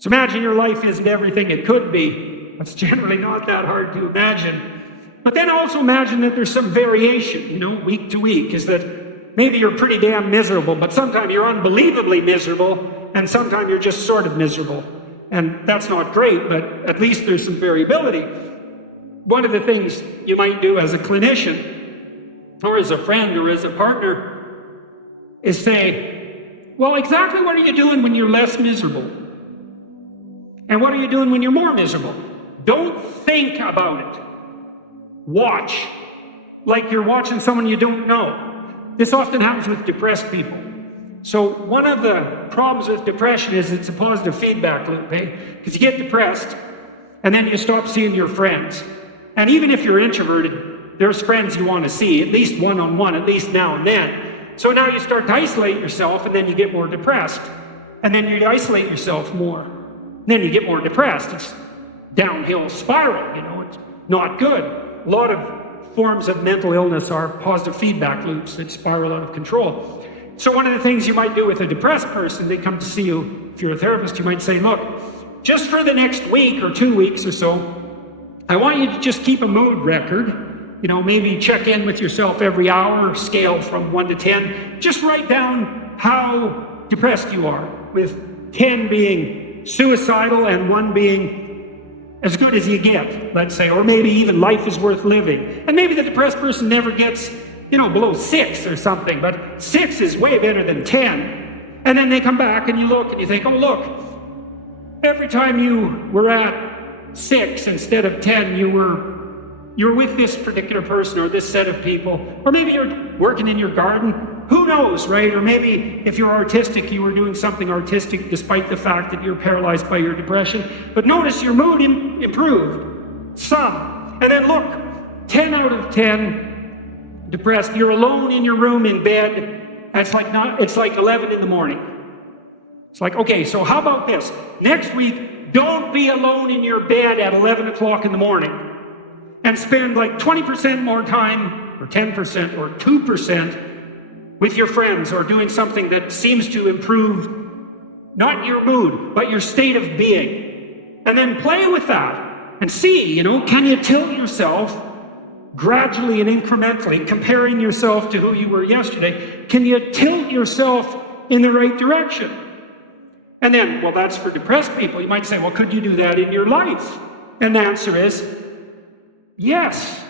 So imagine your life isn't everything it could be. It's generally not that hard to imagine. But then also imagine that there's some variation, week to week, is that maybe you're pretty damn miserable, but sometimes you're unbelievably miserable, and sometimes you're just sort of miserable. And that's not great, but at least there's some variability. One of the things you might do as a clinician, or as a friend, or as a partner, is say, well, exactly what are you doing when you're less miserable? And what are you doing when you're more miserable? Don't think about it. Watch, like you're watching someone you don't know. This often happens with depressed people. So one of the problems with depression is it's a positive feedback loop, because you get depressed, and then you stop seeing your friends. And even if you're introverted, there's friends you want to see, at least one-on-one, at least now and then. So now you start to isolate yourself, and then you get more depressed. And then you isolate yourself more. And then you get more depressed. It's downhill spiral, it's not good. A lot of forms of mental illness are positive feedback loops that spiral out of control. So one of the things you might do with a depressed person, they come to see you, if you're a therapist, you might say, look, just for the next week or 2 weeks or so, I want you to just keep a mood record. Maybe check in with yourself every hour, scale from 1 to 10. Just write down how depressed you are, with 10 being suicidal and 1 being as good as you get, let's say, or maybe even life is worth living. And maybe the depressed person never gets, below 6 or something, but 6 is way better than 10. And then they come back and you look and you think, oh, look, every time you were at 6 instead of 10, you were with this particular person or this set of people, or maybe you're working in your garden. Who knows, right? Or maybe if you're artistic, you were doing something artistic despite the fact that you're paralyzed by your depression. But notice your mood improved some. And then look, 10 out of 10 depressed. You're alone in your room in bed. It's like 11 in the morning. It's like, okay, so how about this? Next week, don't be alone in your bed at 11 o'clock in the morning. And spend like 20% more time, or 10%, or 2% with your friends, or doing something that seems to improve not your mood, but your state of being. And then play with that and see, can you tilt yourself gradually and incrementally, comparing yourself to who you were yesterday? Can you tilt yourself in the right direction? And then, well, that's for depressed people. You might say, well, could you do that in your life? And the answer is, yes.